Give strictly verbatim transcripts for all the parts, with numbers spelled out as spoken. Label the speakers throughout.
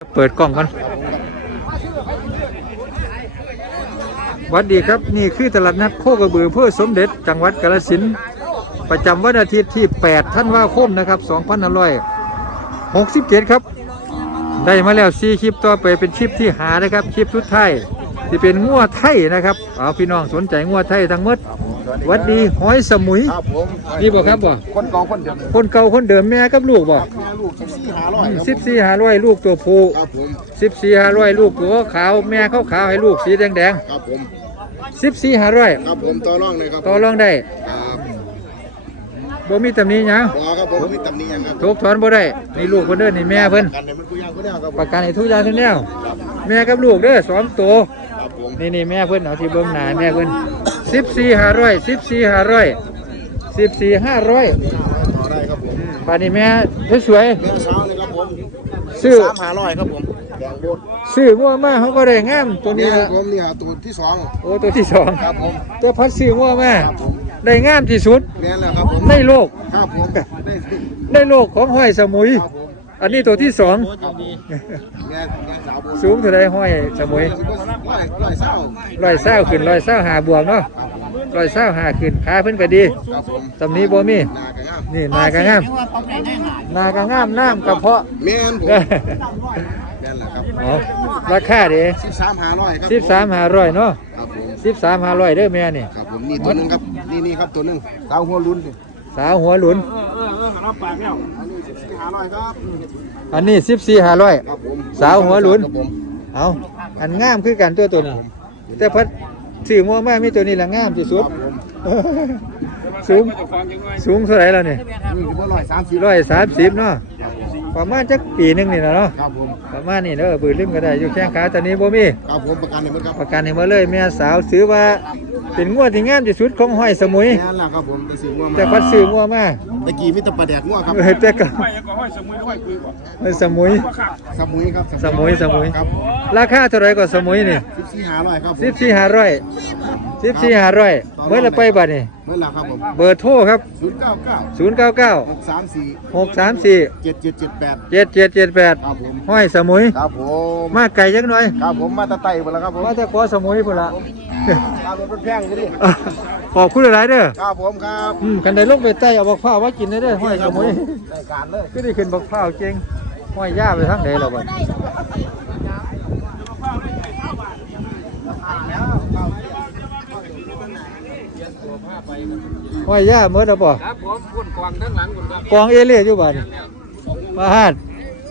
Speaker 1: เปิดกล้องกันสวัสดีครับนี่คือตลาดนัดโคกระบือเพื่อสมเด็จจังหวัดกาฬสินธุ์ประจำวันอาทิตย์ที่แปดธันวาคมนะครับสองพันห้าร้อยหกสิบเจ็ดครับได้มาแล้วสี่คลิปต่อไปเป็นคลิปที่หานะครับคลิปสุดท้ายที่เป็นงัวไทยนะครับเอาพี่น้องสนใจงัวไทยทั้งหมดสวัสดีหอยสมุยนี่บอกครับบ่
Speaker 2: คนเก่าคนเดิม
Speaker 1: คนเก่าคนเดิมแม่กับลูกบ่
Speaker 2: ลูกสิบสี่ห้าร้อย
Speaker 1: สิบสี่ห้าร้อยลูกตัวผู้สิบสี่ห้าร้อยลูกตัวขาวแม่ขาวขาวให้ลูกสีแดงแดง
Speaker 2: ครับผม
Speaker 1: สิบสี่ห้าร้อย
Speaker 2: ครับผมต่อรองเลยครับ
Speaker 1: ต่อรองได้บ่มีตำหนิหยัง
Speaker 2: บ่ครับผมมีตำหนิหยังครับ
Speaker 1: ทุกถอนบ่ได้นี่ลูกเพิ่นเด้อนี่แม่เพิ่นประกันให้ทุกอย่างทุกแนวแม่กับลูกเด้อสองตัวนี่นี่แม่เพิ่นเอาที่เบิ่งหน้าแม่เพิ่นสิบสี่ห้าร้อยสิบสี่ห้าร้อยสิบสี่ห้าร้อย
Speaker 2: ต่อได้ครับผม
Speaker 1: ป่านนี้แม่สวย
Speaker 2: แม่สาวเลยครับผม
Speaker 1: ซื้อ
Speaker 2: สามห้าร้อยครับผมแดงโบด
Speaker 1: ซื้องัวมาเขาก็ได้งามตัวนี้ละ
Speaker 2: ผมนี่ตัวที่สอง
Speaker 1: โอ้ตัวที่สอง
Speaker 2: ครับผม
Speaker 1: ตัวพัดซื้องัวมาได้งามที่สุด
Speaker 2: แม่แล้วครับผม
Speaker 1: ในโลก
Speaker 2: ครับผม
Speaker 1: ในโลกของห้อยสมุยอันนี้ตัวที่สองสูงเท่าไรห้อยสมุยร้อยเศร้าขึ้นร้อยเศร้าหาบวกเนาะร้อยเศร้าหาขึ้นขาเพิ่นก็ดีตำนี้บ่มีนี่นากระงามนากระงามน้ำกระเพาะ
Speaker 2: แม่นผมนั่นแหละครับ
Speaker 1: อ๋อราคาดี
Speaker 2: สิบสามห้าร้อยครับ
Speaker 1: สิบสามห้าร้อยเนาะสิบสามห้าร้อยเด้อแม่นี่
Speaker 2: ครับผมนี่ตัวนึงครับนี่นี่ครับตัวนึงสาวหัวลุ้น
Speaker 1: สาวหัวหลุน
Speaker 2: เออเออเออเราปากแล้วอันนี้สิบสี่ห้าร้อยครับ
Speaker 1: อันนี้สิบสี่ห้าร้อยสาวหัวหลุนเอาอันงามคือกันตัวตัวนี้แต่พัดสื่อมัวมากมีตัวนี้ละงามที่สุดสูงสูงเท่าไหร่แล้วเนี่ยร้อยสามสิบเนาะประมาณจักปีนึงนี่นะเนาะประมาณนี้เด้อบืนลืมก็ได้อยู่แข้งขาตอนนี้บ่มี
Speaker 2: ครับผมประกันให้หมดครับ
Speaker 1: ประกันให้หมดเลยแม่สาวซื้อว่าเป็นงัวที่งามที่สุดของห้อยสมุย
Speaker 2: นั่นแหละครับผมแต่ซื้องัวมา
Speaker 1: แต่พัดซื้องัวมา
Speaker 2: ตะกี้มีแต่ปลาแดกงัวครับ
Speaker 1: แต่ก็
Speaker 2: ห้อยสมุยห้อยคือ
Speaker 1: ห้อยสมุย
Speaker 2: สมุยครับ
Speaker 1: สมุยสมุยราคาเท่าไรก็สมุยนี่
Speaker 2: สิบสี่ห้าร้อยครับ
Speaker 1: สิบสี่ห้าร้อยสิบสี่ห้าร้อยเมื่อละไปบัดนี่
Speaker 2: เมื่อละครับผม
Speaker 1: เบอร์โทรครับ
Speaker 2: ศูนย์เก้าเก้า
Speaker 1: ศูนย์เก้าเก้า
Speaker 2: หกสามสี่
Speaker 1: หกสามสี่
Speaker 2: เจ็ดเจ็ดเจ็ดแปด
Speaker 1: เจ็ดเจ็ดเจ็ดแปดห้อยสมุย
Speaker 2: ครับผม
Speaker 1: มาไก่ยักหน่อย
Speaker 2: ครับผมมาตะไต่หมดแล้วครับผม
Speaker 1: มาจะขอสมุยพุ่นละ
Speaker 2: ครับเป็นแพงอยู่ดิ
Speaker 1: ขอบคุณหลายเด้อ
Speaker 2: ครับผมครับ
Speaker 1: อืมกันได้ลงไปไต่เอาบักพร้าวว่ากินได้เด้อห้อยสมุย
Speaker 2: รายการเลย
Speaker 1: ก็ได้ขึ้นบักพร้าวเก่งห้อยย่าไปทั้งไหนเราบ้างห้อยย่าเมื่อไหร่บ่
Speaker 2: ครับผมคุณกองทั้งหลังคุณครับ
Speaker 1: กองเอเลี่ยอยู่บ้านมาฮาด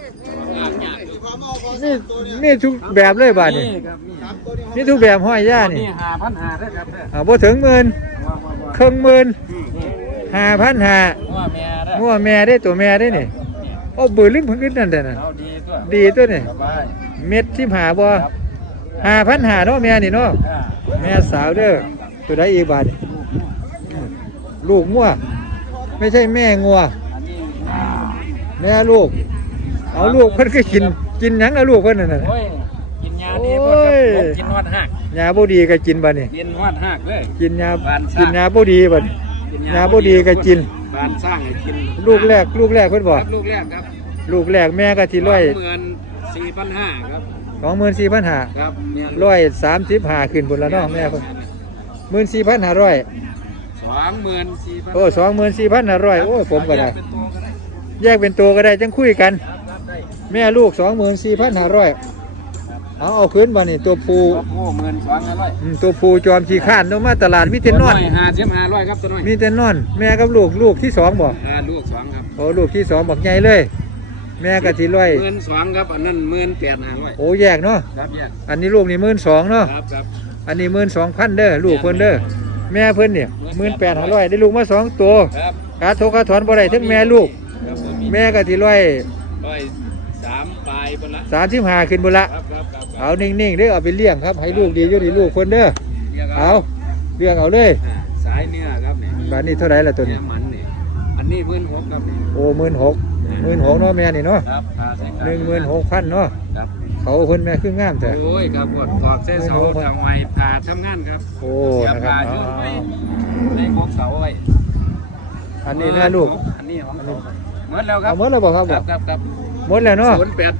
Speaker 1: นี่นี่ทุกแบบเลยบ้านนี่นี่ทุกแบบห้อยย่านี่
Speaker 2: ห้าพันห้าได้ครับ
Speaker 1: อ่าบ่ถึงหมื่นครึ่งหมื่นห้าพันห้างัวแม่ได้ตัวแม่ได้นี่โอ้บือลิ้นพึ่งขึ้นนั่นแต่นั่นดีตัวนี่เม็ดที่หาบ่ห้าพันห้าเนาะแม่นี่เนาะแม่สาวเด้อตัวได้อีกบาทลูกงัวไม่ใช่แม่งัวแม่ลูกเอาลูกเพิ่นก็กินกินหยังเอาลูกเพิ่นนั่นน่ะ
Speaker 2: กินยาดีบ่ครับกินฮอดหัก
Speaker 1: ยาบ่ดีก็กินบัดนี้
Speaker 2: กินฮอดหักเลย
Speaker 1: กินยากินยาบ่ดีบัดยาบ่ดีก็กิน
Speaker 2: บ้านสร้างให้กิน
Speaker 1: ลูกแรกลูกแรกเพิ่นบอก
Speaker 2: ลูกแรกครับ
Speaker 1: ลูกแรกแม่ก็ที่ร้อย
Speaker 2: สองหมื่นสี่พันห้าครับ
Speaker 1: สองหมื่นสี่พันห้า
Speaker 2: ครับ
Speaker 1: ร้อยสามสิบห้าขึ้นบนละเนาะแม่เพิ่นหมื่นสี่พันห้าร้อย
Speaker 2: สองหมื่นสี่พัน
Speaker 1: โอ้สองหมื่นสี่พันห้าร้อยโอ้ผมก็ได้แยกเป็นตัวก็ได้จังคุยกันแม่ลูกสองหมื่นสี่พันห้าร้อยเอาเอาขึ้นมานี่ตัวผู้
Speaker 2: หมื่นสองห้าร้อย
Speaker 1: ตัวผู้จอมขี้ข้านต้องมาตลาดมีเต็นนอน
Speaker 2: ห้าสิบห้าร้อยครับตัวน้อย
Speaker 1: มีเต็นนอนแม่กับลูกลูกที่สองบอก
Speaker 2: ลูกสองครับ
Speaker 1: โอ้ลูกที่สองบอกใหญ่เลยแม่กับที่ร้อย
Speaker 2: หมื่นสองครับอันนั้นหมื่นแปดห้าร้อย
Speaker 1: โอ้แยกเนาะ
Speaker 2: ครับแยก
Speaker 1: อันนี้ลูกนี่หมื่นสองเนาะ
Speaker 2: ครับครับ
Speaker 1: อันนี้หมื่นสองพันเด้อลูกเพิ่นเด้อแม่เพิ่นเนี่ยหมื่นแปดห้าร้อยได้ลูกมาสองตัวขาโทขาถอนบ่ได้ทั้งแม่ลูกแม่กับที่ร้อย
Speaker 2: ร้อยสามปลายบนละ
Speaker 1: สามสิบห้าขึ้นบนละเอานิ่งๆเด้อเอาไปเลี้ยงครับให้ลูกดีอยู่ดีลูกคนเด้อเอาเลี้ยงเอาเลย
Speaker 2: สายเนื้อครับเนี่ย
Speaker 1: แบบนี้เท่าไหร่ละตัวนี้
Speaker 2: มันนี่อันนี้หมื่นหกครับ
Speaker 1: โอ้หมื่นหกหมื่นหกเนาะแม่นี่เนาะหนึ่งหมื่นหกพันเนาะเขาเพิ่นแม่ขึ้นงามแต่
Speaker 2: โอ้ยครับผมถอดเส้นเสาทำไมผ่าทำงานครับ
Speaker 1: โอ้นะครับ
Speaker 2: ในพวกเสาไว้
Speaker 1: อันนี้แม่ลูก
Speaker 2: อันนี้ของหมดแล้วครับ
Speaker 1: หมดแล้วบอกครับ
Speaker 2: ครับครับ
Speaker 1: หมดแล้วเนาะ
Speaker 2: ศูนย์แปดแปด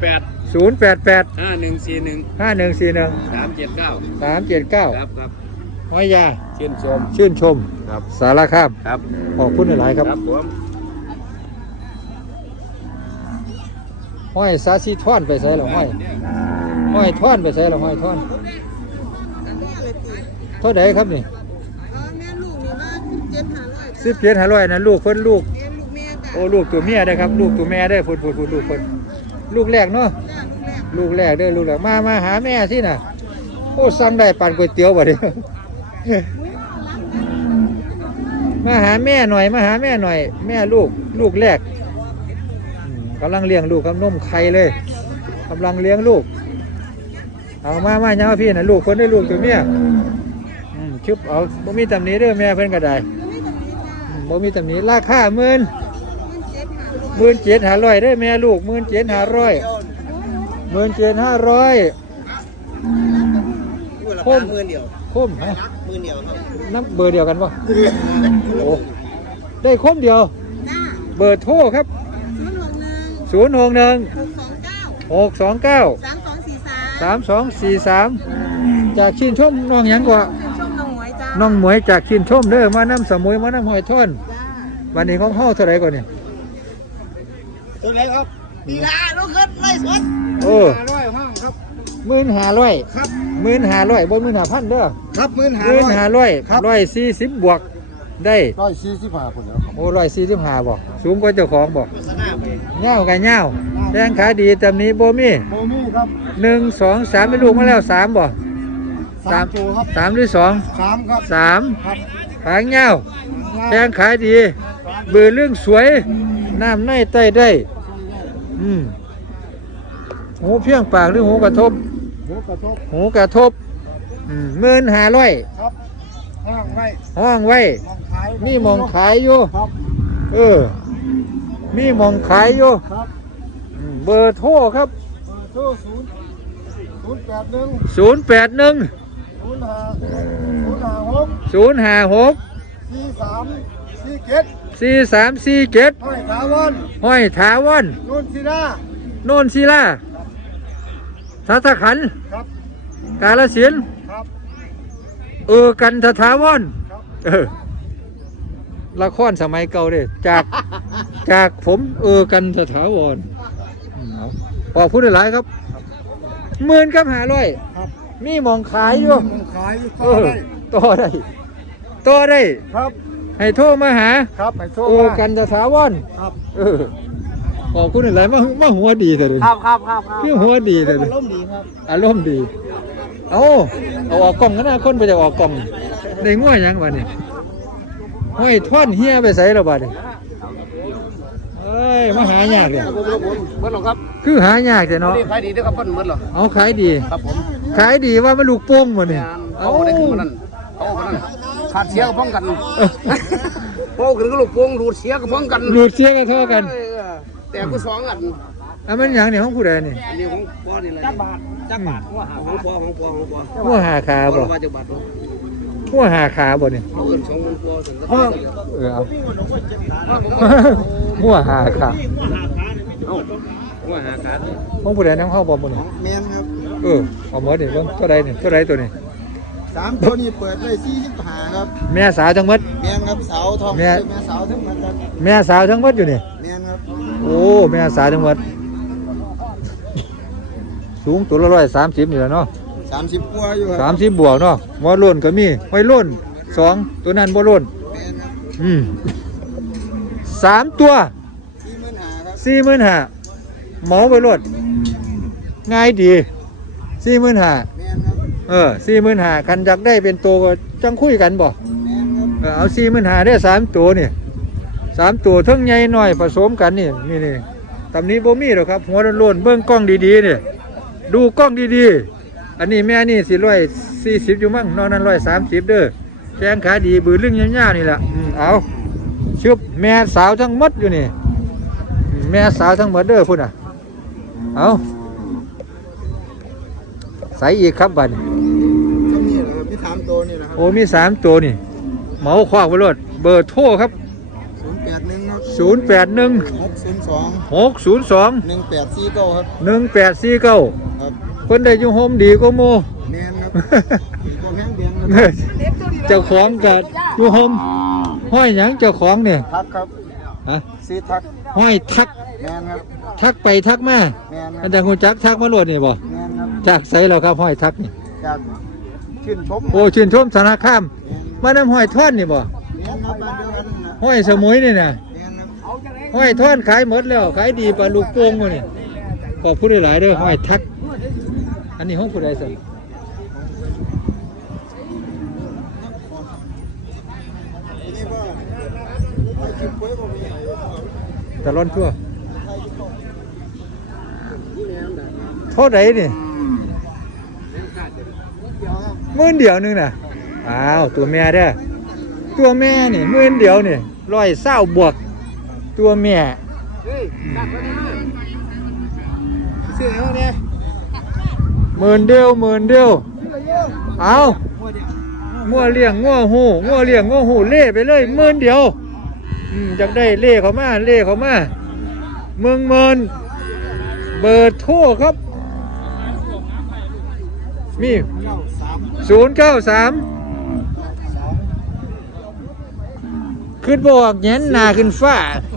Speaker 1: ศูนย์แปดแปด
Speaker 2: ห้าหนึ่งสี่หนึ่ง
Speaker 1: ห้าหนึ่งสี่หนึ่ง
Speaker 2: สามเจ็ดเก้า
Speaker 1: สามเจ็ดเก้า
Speaker 2: ครับครับ
Speaker 1: ห้อยยา
Speaker 2: ชื่นชม
Speaker 1: ชื่นชม
Speaker 2: ครับ
Speaker 1: สารคาม
Speaker 2: ครับ
Speaker 1: ขอบคุณหลายๆครับ
Speaker 2: ครับผม
Speaker 1: ห้อยซาซีท่อนไปใส่หรอห้อยห้อยท่อนไปใส่หรอห้อยท่อนเท่าไหร่ครับนี่
Speaker 3: แม่ลูกนี่ว่าเจ็ดหาร้อย
Speaker 1: สิบเจ็ดห้าร้อยนะลูกเพิ่นลูก
Speaker 3: เอ็นลูกแม่จ้ะ
Speaker 1: โอ้ลูกตัวเมียได้อครับ ลูกตัวแม่ได้อพุ่นพุ่นพุ่นลูกเพิ่นลูกแรกเนาะ
Speaker 3: ลูกแรก
Speaker 1: ลูกแรกเด้อลูกแรกมามาหาแม่ที่น่ะโอ้สั่งได้ปั่นก๋วยเตี๋ยวบ่เด้อ มาหาแม่หน่อยมาหาแม่หน่อย แม่ลูกลูกแรกอืมกำลังเลี้ยงลูกกับนมไข่เลยกำลังเลี้ยงลูกเอามามาเนี่ยพี่น่ะลูกคนได้ลูกตัวเมียอืมชึบเอาบ่มีตำหนิเด้อแม่เพิ่นก็ได้อืมบ่มีตำหนิราคาหมื่นหมื่นเจ็ดห้าร้อยได้อแม่ลูกหมื่นเจ็ดห้าร้อยหมื่นเจ็ดห้าร้อยคม
Speaker 3: หมื่นเดียว
Speaker 1: คมฮะ
Speaker 3: หมื่นเดียวครับ
Speaker 1: น้ำเบอร์เดียวกันปะโอ้ได้คมเดียว
Speaker 3: จ้า
Speaker 1: เบอร์โทรครับ
Speaker 3: ศูนย์หกหนึ่ง
Speaker 1: ศูนย์หกหนึ่ง
Speaker 3: หกสองเก้า
Speaker 1: หกสองเก้า
Speaker 3: สามสองสี่สาม
Speaker 1: สามสองสี่สามจากชินชมน้องหยังกว่า
Speaker 3: เป็นช่วงน้องหมวยจ้า
Speaker 1: น้องหมวยจากชินชมเด้อมาน้ำสมุยมาน้ำหอยท่อน
Speaker 3: จ้า
Speaker 1: วันนี้ของห้อเท่าไหร่ก่อนนี่
Speaker 3: ตัวไหนครับตีลาลูกขึ้นไล่สด
Speaker 1: โอ้
Speaker 3: ห้าร้อยห้องครับ
Speaker 1: หมื่นห้าร้อย
Speaker 3: ครับ
Speaker 1: หมื่นห้าร้อยบนหมื่นห้าพันเด้อ
Speaker 3: ครับหมื่นห้า
Speaker 1: หมื่น
Speaker 3: ร้อย
Speaker 1: ห้าร้อย
Speaker 3: ครับ
Speaker 1: ร้อยสี่สิบบวกได้
Speaker 3: ร้อยสี่สิบห้าคนแล้วครับ
Speaker 1: โอ้ร้อยสี่สิบห้าบ่สูงกว่าเจ้าของบ่
Speaker 3: โฆษณาไป
Speaker 1: เง่ากับเง่าแรงขาดีตำนี้โบมี่
Speaker 3: โบมี่ครับ
Speaker 1: หนึ่งสองสามเป็นลูกมาแล้วสามบ่
Speaker 3: สามตัวครับ
Speaker 1: สามหรือสอง
Speaker 3: สามครับ
Speaker 1: สาม
Speaker 3: ครับ
Speaker 1: หางเงาแข้งขาดี เบือเรื่องสวย น้ำในใต้ได้ อืมหูเพียงปากหรือหูกระทบ
Speaker 3: หัวกระทบ
Speaker 1: หูกระทบหมื่นห้าร้อย
Speaker 3: ครับห้างไว้
Speaker 1: ห้องไว้
Speaker 3: มองขาย
Speaker 1: มีหมองขายอยู่
Speaker 3: ครับ
Speaker 1: เออ มีหมองขายอยู่
Speaker 3: ครับ
Speaker 1: อืมเบอร์โทรครับ
Speaker 3: เบอร์โทรศูนย์ศูนย์แปดหนึ่ง
Speaker 1: ศูนย์แปดหนึ่ง
Speaker 3: ศูนย์ห้าศูนย์ห้าหก
Speaker 1: ศูนย์ห้าหก
Speaker 3: สี่สามสี่เจ็ด
Speaker 1: สี่สามสี่เจ็ด
Speaker 3: ห้อยถาวร
Speaker 1: ห้อยถาวร
Speaker 3: นุ่นศิลา
Speaker 1: โนนศิลาทัตขันธ์
Speaker 3: ครับ
Speaker 1: กาลสินธุ์
Speaker 3: ครับ
Speaker 1: เออกันทถาวร
Speaker 3: ครับ
Speaker 1: เออละครสมัยเก่าเด้จาก จากผมเออกันทถาวรอืมเอาพอพูดได้หลายครับหมื่นกับหาร้อย
Speaker 3: ครับ
Speaker 1: มีหมองขายอยู่
Speaker 3: มึงขายอยู่
Speaker 1: เอ
Speaker 3: ต่อ
Speaker 1: อ
Speaker 3: ได้
Speaker 1: ต่อได้ต่อได้
Speaker 3: ครับ
Speaker 1: ให้โทรมาหา
Speaker 3: ครับไปโชว์
Speaker 1: เออ
Speaker 3: มา
Speaker 1: กันทถาวร
Speaker 3: ครับ
Speaker 1: เออขอบคุณหลายมามาหัวดีแต่เลย
Speaker 3: ครับครับครับครับ
Speaker 1: คือหัวดีแต่เล
Speaker 3: อาย รมณ์ดีครับ
Speaker 1: อารมณ์ดี เอาเอาออกกล่องกันนะคนไปจะออกกล่องได้ง่วยหยังวะนี่ห้อยท่อนเฮียไปใส่ระบาดนี่เอ้ยมาหายากเลย
Speaker 3: เมื่อหรอครับ
Speaker 1: คือหายากแต่เนาะ
Speaker 3: นี่ขายดีด้วยครับเพิ่นเมื่อหรอ
Speaker 1: เอาขายดี
Speaker 3: ครับผม
Speaker 1: ขายดีว่ามันลูกโป่งหมดนี่
Speaker 3: เอา
Speaker 1: เอา
Speaker 3: ได้ขึ้นมานั่นเอามานั่นขาดเสียก็พ้องกันโป้ขึ้นก็ลูกโป่งดูดเสียก็พ้องกัน
Speaker 1: ดูดเสียกันเท่ากัน
Speaker 3: แต่กูสองอัน
Speaker 1: อันมันหยังนี่ของผู้ใดนี่
Speaker 3: อันนี้ของพ่อนี่เลยจักบาทจักบาทของพ่อของพ่อของพ่อ
Speaker 1: หัวหาขา
Speaker 3: พ่
Speaker 1: บ่
Speaker 3: อว่าจักบาท
Speaker 1: หัวหาขาบ่นี่
Speaker 3: เขาเอิ้นสองหมื่นกว่าถึงก็
Speaker 1: เออเอา หัวหาขา
Speaker 3: เอ้าว่าหาขา
Speaker 1: ของผู้ใดน้ำเข้าบ่บ่นี่
Speaker 3: แมนครับ
Speaker 1: เออเอาหมดนี่เบิ่งเท่าใดนี่เท่าใดตัวนี้
Speaker 3: สามตัวนี้เปิดได้สี่สิบห้าครับ
Speaker 1: แม่สาวทั้งหมด
Speaker 3: แมนครับเสาทอง
Speaker 1: แม่
Speaker 3: แม่เสาทั้งหมดครับ
Speaker 1: แม่สาวทั้งหมดอยู่นี่
Speaker 3: แมนครับ
Speaker 1: โอ้แม่สาวทั้งหมดสูงตัวละร้อยสามสิบนี่แหละเนาะ
Speaker 3: สามสิบกว่าอยู่ค
Speaker 1: สา
Speaker 3: รั
Speaker 1: มสิบบวกเนาะมอล้นก็มีไว้ล้นสองตัวนั้นบ่ล้น
Speaker 3: แมนครับ
Speaker 1: อืมสามตัว
Speaker 3: สี่หมื่นห้าครับ
Speaker 1: สี่หมื่นห้าเหมาไปรถง่ายดีสี่หมื่นห้า
Speaker 3: แมนครับ
Speaker 1: เออสี่หมื่นห้าคันอยากได้เป็นตัวก็จังคุยกันบ่
Speaker 3: แมนครับ
Speaker 1: เออเอาสี่หมื่นห้าได้สามตัวนี่สามตัวทั้งใหญ่หน่อยผสมกันนี่นี่นี่ตำนี้บ่มีหรอกครับหัวโล้นๆเบิ่งกล้องดีๆนี่ดูกล้องดีๆอันนี้แม่นี่สิร้อยสี่สิบอยู่มั้งนอกนั้นร้อยสามสิบเด้อแข้งขาดีบือลึงยาวๆนี่แหละอืมเอาชุบแม่สาวทั้งหมดอยู่นี่อืมแม่สาวทั้งหมดเด้อพุ่นอ่ะเอาใส่อีกครับบัดนี้
Speaker 3: ก็มีแหละครับพี่ถามตัวนี่แหละครับ
Speaker 1: โอ้มีสามตัวนี่เหมาควักไว้รถเบอร์โทรครับ
Speaker 3: ศูนย์แปดหนึ่งครับ
Speaker 1: ศูนย์แปดหนึ่ง
Speaker 3: หกศู
Speaker 4: ศูนย์สอง
Speaker 1: หกศูนย์สอง
Speaker 4: หนึ่งแปดสี่เก้าครับ
Speaker 1: หนึ่งแปดสี่เก้า
Speaker 4: ครับ
Speaker 1: คนได้อยู่โฮมดีก็โม
Speaker 4: แมนครับตัวแห้งเบียงครับ
Speaker 1: เจ้าของกับอยู่โฮมห้อยหยังเจ้าของเนี่ย
Speaker 4: ทักครับ
Speaker 1: ฮะ
Speaker 4: ซีทัก
Speaker 1: ห้อยทัก
Speaker 4: แมนครับ
Speaker 1: ทักไปทักมา
Speaker 4: แมนค
Speaker 1: อา
Speaker 4: รับ
Speaker 1: จารย์คุณจักทักมาโลดนี่บ่
Speaker 4: แมนครับ
Speaker 1: จากไสเราครับห้อยทักนี่
Speaker 4: จากชื่นชม
Speaker 1: โอ้ชื่นชมสารคามมานำห้อยท่อนนี่บ่
Speaker 4: แมนครับบ้านเดียวกันนะ
Speaker 1: ห้อยสมุยนี่น่ะ
Speaker 4: แมนครับ
Speaker 1: ห้อยท่อนขายหมดแล้วขายดีปลาลูกโป่งมื้อนี่ขอบคุณหลายๆเด้อห้อยทัก อันนี้ห้องผู้ใดสั่นตะลอนทั่วเท่าไหร่นี่หมื่นเดียวหนึงน่ะอ้าวตัวแม่เด้อตัวแม่นี่หมื่นเดียวนี่ร้อยเศร้าบวกตัวแม่
Speaker 4: ซื้อเอาเนี่ย
Speaker 1: หมื่นเดียวหมื่นเดียวเอางัวเลี้ยงงัวหูงัวเลี้ยงงัวหูเล่ไปเลยหมื่นเดียวอืมอยากได้เล่เขามาเล่เขามาเมืองเมินเบอร์โทรครับมีศูนย์เก้าสามขึ้นบอกแงนหนาขึ้นฟ้า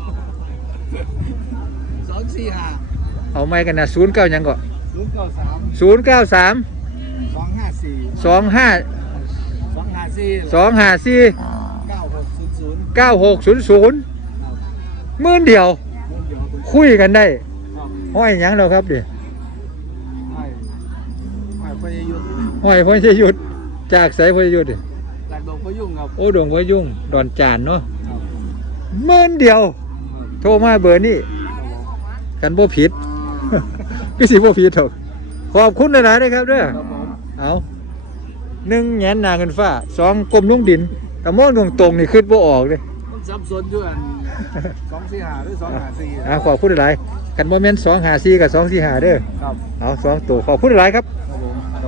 Speaker 4: สองสี่ห้า
Speaker 1: เอาไม้กันนะศูนย์เก้ายังก่อน
Speaker 4: ศูนย์เก้าสาม
Speaker 1: ศูนย์เก้าสาม
Speaker 4: สองห้าสี่
Speaker 1: สองห้า
Speaker 4: สองห้าสี่
Speaker 1: สองห้าสี่
Speaker 4: เก้าหกศูนย์ศูนย์
Speaker 1: เก้าหกศูนย์ศูนย์หมื่นเดียว
Speaker 4: เดี๋ยวผม
Speaker 1: คุยกันได้
Speaker 4: ครับ
Speaker 1: ห้อยหยังเราครับดิ
Speaker 4: ให้ให้พยายุทธ์
Speaker 1: ห้อยพ่อชยุทธจากไสพ่อชยุทธดิ
Speaker 4: หลักดอกพยุ่งครับ
Speaker 1: โอ้ดวงพ่อยุ่งดอนจานเนาะ
Speaker 4: ครับ
Speaker 1: หมื่นเดียว โทรมาเบอร์นี้กันบ่ผิด พี่สิบ่ผิดถกขอบคุณหลายๆเลยครับเด้อ
Speaker 4: ครับผม
Speaker 1: เอาหนึ่งแหงนหนาเงินฟ้าสองกลมลุ่งดินแต่มองตรงตรงๆนี่ขึ้นบ่ออกเลย
Speaker 4: มันสับสนด้วยอันสองสี่ห้าหรือสองห้าสี่
Speaker 1: อ่าขอบคุณหลายๆกันโมเมนต์สองหาซีกับสองสี่หาเด้อ
Speaker 4: ครับ
Speaker 1: เอาสองตัวขอบคุณหลายๆครับ
Speaker 4: ครับผมครับ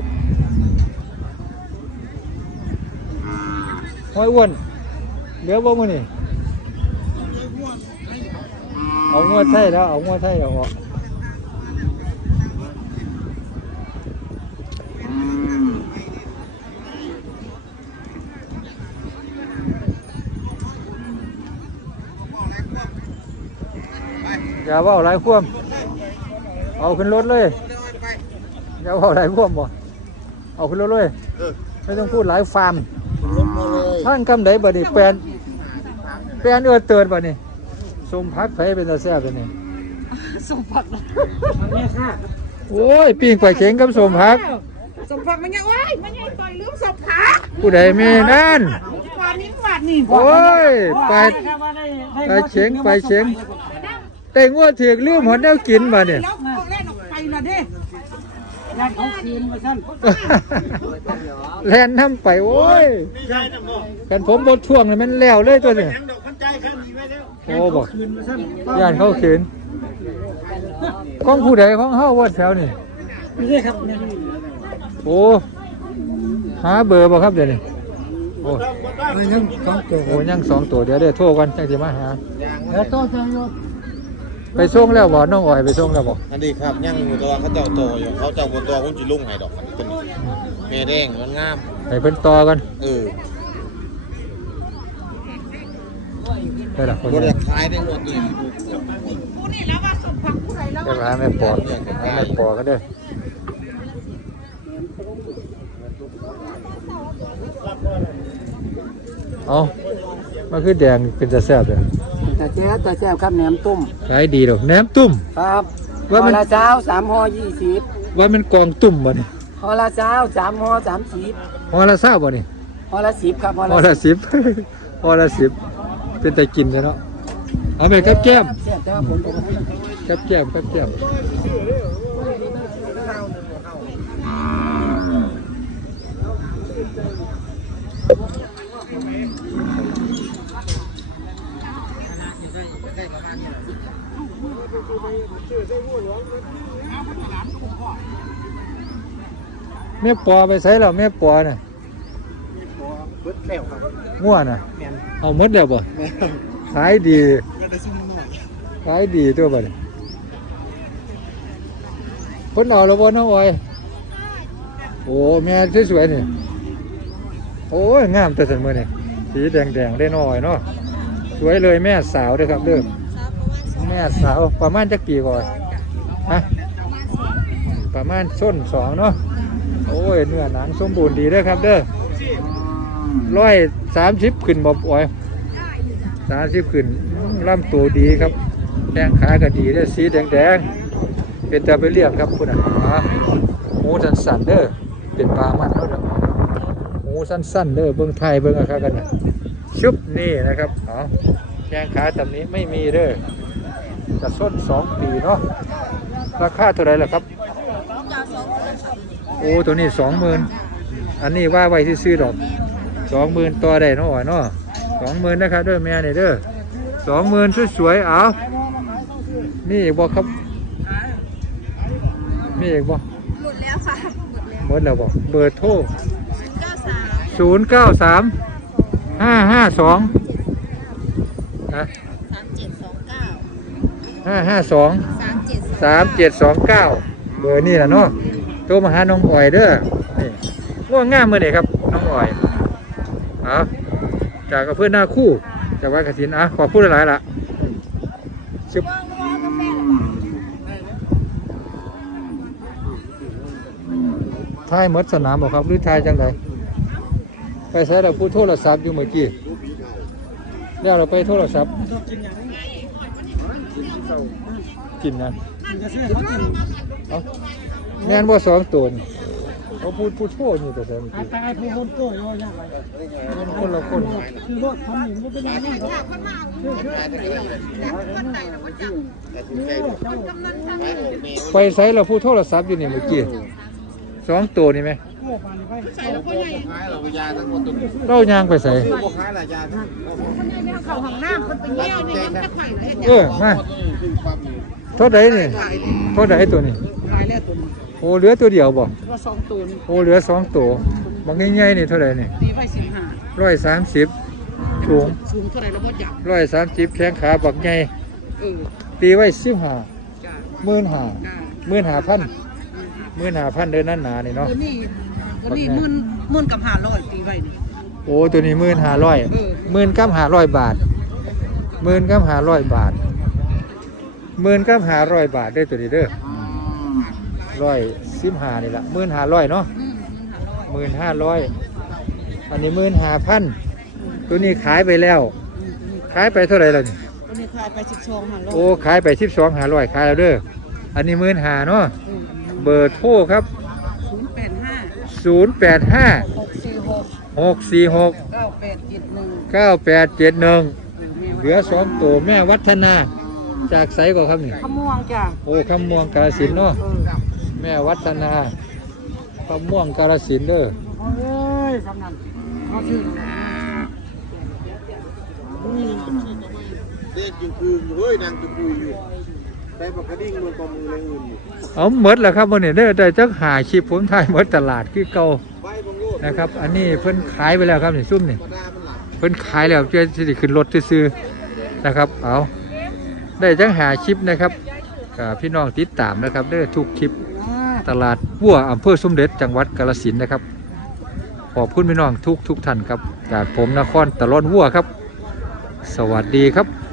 Speaker 1: ห้อยอ้วนเหลือบ่มื้อนี่เอางวดไทยแล้วเอางวดไทยแล้วออกอย่าเว่าหลายความเอาขึ้นรถเลยอย่าเว่าหลายความบ่เอาขึ้นรถเลยไม่ต้องพูดหลายฟาร์ม
Speaker 4: ลงมาเลย
Speaker 1: ท่านกำไดบ่นี่แปลนแปลนเอื้อเตือนบ่นี่สมพักไผเป็นตาแซ่บตัวนี้
Speaker 5: สมผัก
Speaker 1: โอ้ยปิ้งไปลาเข็งกับสมพัก
Speaker 5: สมผักมันยังว้ายมันยังต่อยลืมสมผัก
Speaker 1: ผู้ใดมีนั่น
Speaker 5: กว่านี้กว่านี่
Speaker 1: โอ้ยไปไปเฉียงไปเฉียงแต่งัวถือกลืมหอดแนวกินบ่เนี่ย
Speaker 5: แล้วก็เล่นออกไปละเด้ยานเขาคืนมาสั้น
Speaker 1: แล่นน้ำไปโอ้ยกันผมบดช่วงเลยมันแล้วเลยตัวนี้โอ้บอกย่านเขาขืนของผู้ใดของเฮาวัดแถวนี่
Speaker 5: นี่ครับ
Speaker 1: โอ้หาเบอร์บ่ครับเดี๋ยวนี้โอ้
Speaker 4: ยังสองตัว
Speaker 1: โอ้ยังสองตัวเดี๋ยวได้โทรกันจังสิมาหา
Speaker 4: แล้วต้องใช้ย
Speaker 1: ไปส่งแล้วบ่น้องอ้อยไปส่งแล้วบ่
Speaker 6: อันนี้ครับยังอยู่ตัวเขาเจ้าโตอยู่เขาเจ้าบนตัวคุณจิลุงให้ดอกเป็นเมแดงมันงาม
Speaker 1: ให้เพิ่นต่อกัน
Speaker 6: เออ
Speaker 1: ได้ล่ะคน
Speaker 6: รถ
Speaker 1: นี้
Speaker 6: ขายได้หมดเลย
Speaker 5: กูนี่แล้วว่าสมผักผู้ใดแล้ว
Speaker 1: เดี๋ยวไปหาแม่ปอหาแม่ปอกันเด้อเอามันคือแดงเป็นจะแซ่บเลย
Speaker 5: แต่แจ๊แต่แจ๊ครับแหนมตุ้ม
Speaker 1: ขายดีดอกแหนมตุ่ม
Speaker 5: ครับ
Speaker 1: ว่ามัน
Speaker 5: ห่อละเช้าสามห่อยี่สิบ
Speaker 1: ว่ามันกองตุ่มบ่นี่
Speaker 5: ห่อละเช้าสามห่อสามสิบ
Speaker 1: ห่อละเศร้าบ่นี่
Speaker 5: ห่อละสิบครับห่อ
Speaker 1: ห่อ
Speaker 5: ละ
Speaker 1: ละสิบ ห่อละสิบเป็นแต่กินเลยเนาะเอาไปกับแก้ม
Speaker 5: แซ่บแต่ว่าผมบอกว่า
Speaker 1: กับแก้มกับแก้มแม่ปอไปใส่แล้วแม่ปอน่ะ
Speaker 4: เบิดแล้วครับ
Speaker 1: ง่วน่ะ
Speaker 4: แมน
Speaker 1: เอาหมดแล้วบ่
Speaker 4: แมน
Speaker 1: ขายดี
Speaker 4: ก็ได้ซื้อมาหน่อย
Speaker 1: ขายดีตัวบัดนี้เพิ่นเอาแล้วบ่น้องอ้อยโอ้แม่สวยๆนี่โอ้ยงามแต่สันมื้อนี่สีแดงๆได้น้อยเนาะสวยเลยแม่สาวเด้อครับเด้อแม่สาวประมาณจักปีก่อนฮะประมาณส้นสองเนาะโอ้ยเนื้อหนังสมบูรณ์ดีเด้อครับเด้อร้อยสามสิบขึ้นบ่อ้อยสามสิบขึ้นลำตัวดีครับแข้งขาก็ดีเด้อสีแดงๆเป็นตาไปเลี้ยงครับคุณอ่ะหมูสั้นๆเด้อเป็นปลามันเนาะหมูสั้นๆเด้อเบิ่งไทยเบิ่งอะครับกันนะชุบนี่นะครับอ๋อแข้งขาตำนี้ไม่มีเด้อกระส้นสองปีเนาะราคาเท่าไหร่ล่ะครับโอ้ตัวนี้สองหมื่นอันนี้ว่าไว้ที่ซื้อดอกสองหมื่นตัวได้เนาะเนาะสองหมื่นนะครับเด้อแม่นี่เด้อสองหมื่นสวยๆเอานี่อีกบ่ครับมีอีกบ่
Speaker 5: หมดแล้วค่ะหมดแล้ว
Speaker 1: หมดแล้วบ่เบอร์โทร
Speaker 5: ศูนย์เก้าสาม
Speaker 1: ศูนย์เก้าสามห้าห้าสองนะ
Speaker 5: สามเจ็ดสองเก้า
Speaker 1: ห้าห้าสอง
Speaker 5: สามเจ็ด
Speaker 1: สามเจ็ดสองเก้าเบอร์นี่แหละเนาะโทรมาหาน้องอ่อยเด้อนี่ง่วงง่ามมือนี่ครับน้องอ่อยเอาจากกับเพื่อนหน้าคู่จากวัดกฐินอ่ะขอพูดหลายๆละชิบทายหมดสนามบอกครับหรือทายจังไดไปใช้เราพูดโทรศัพท์อยู่เมื่อกี้แล้วเราไปโทรศัพท์กินนะเอาแม่นบ่สองตัวนี่เขาพูดพูดโทษนี่แต่แต่เมื่อกี้
Speaker 4: ตายผู้คนโตอยู่ยังไง
Speaker 1: คนละคน
Speaker 4: คือรถทำหนึ่งมันเป็นยังไงครับ
Speaker 1: ไปใช้เราพูดโทรศัพท์อยู่นี่เมื่อกี้สองตัวนี่ไหมเรายางไปใส่
Speaker 5: เขาห้องน้ำเขาไปแย่ในน้ำตะไคร้เลย
Speaker 1: เออมาเท่าไหร่นี่เท่าไหร่ตัวนี้
Speaker 4: หายแล้วตัวนี้
Speaker 1: โอ้เหลือตัวเดียวบ่
Speaker 4: ก็สองตัวนี่
Speaker 1: โอ้เหลือสองตัวบางง่ายๆนี่เท่าไหร่นี่
Speaker 4: ตีไว้สิบห้า
Speaker 1: ร้อยสามสิบสูง
Speaker 4: สูงเท่าไรเราบ่จับ
Speaker 1: ร้อยสามสิบแข้งขาบักใหญ่
Speaker 4: เออ
Speaker 1: ตีไว้สิบห้า
Speaker 4: จ้า
Speaker 1: หมื่นห้า
Speaker 4: จ้า
Speaker 1: หมื่นห้าพันหมื่นห้าพันเดินนั่นหนานี่เนาะ
Speaker 4: ตัวนี้ตัวนี้หมื่นหมื่นกับห้าร้อยตีไว้นี่
Speaker 1: โอ้ตัวนี้หมื่นห้าร้อย
Speaker 4: เออ
Speaker 1: หมื่นกับห้าร้อยบาทหมื่นกับห้าร้อยบาทหมื่นกับห้าร้อยบาทได้ตัวนี้เด้อร้อยสิบห้านี่ละหมื่นห้าร้อยเนาะ
Speaker 4: อืมหมื่นห้าร้อย
Speaker 1: หมื่นห้าร้อยอันนี้หมื่นห้าพันตัวนี้ขายไปแล้ว
Speaker 4: อืมอืม
Speaker 1: ขายไปเท่าไหร่ล่ะนี่
Speaker 4: ตัวนี้ขายไปสิบสองห้าร้อย
Speaker 1: โอ้ขายไปสิบสองห้าร้อยขายแล้วเด้ออันนี้หมื่นห้าเนาะ
Speaker 4: อืม
Speaker 1: เบอร์โทรครับ
Speaker 4: ศูนย์แปดห้า
Speaker 1: ศูนย์แปดห้า
Speaker 4: หกสี่หก
Speaker 1: หกสี่หก
Speaker 4: เก้าแปดเจ็ดหนึ่ง
Speaker 1: เก้าแปดเจ็ดหนึ่ง
Speaker 4: เออแม่
Speaker 1: เหลือสองตัวแม่วัฒนาจากไสก่อนครับนี่
Speaker 4: ขม่วงจ้า
Speaker 1: โอ้คำม่วงกาฬสินธุ์เนาะ
Speaker 4: เออ
Speaker 1: แม่วัฒนาคำม่วงกาฬสินธุ์เด้อ
Speaker 4: เอ้ยกำนันเขาชื่อ
Speaker 6: เด็กอยู่คืออยู่เฮ้ยนางจะคุยอยู่ได้ปากกระดิ่งมือกองมืออะไรอื่นอยู่
Speaker 1: เอาหมดแล้วครับวันนี้เด้อได้จักหาคลิปผมถ่ายหมดตลาดคือเก่า
Speaker 6: ไปบังโลด
Speaker 1: นะครับ อันนี้เพิ่นขายไปแล้วครับนี่ซุ่มนี่
Speaker 6: กระดามันหลับ
Speaker 1: เพิ่นขายแล้วจะสิขึ้นรถซื้อๆนะครับเอาได้จังหาคลิปนะครับกับพี่น้องติดตามนะครับเด้อทุกคลิปตลาดวัวอำเภอสมเด็จจังหวัดกาฬสินธุ์นะครับขอบคุณพี่น้องทุกทุกท่านครับจากผมนครตะลอนวัวครับ สวัสดีครับ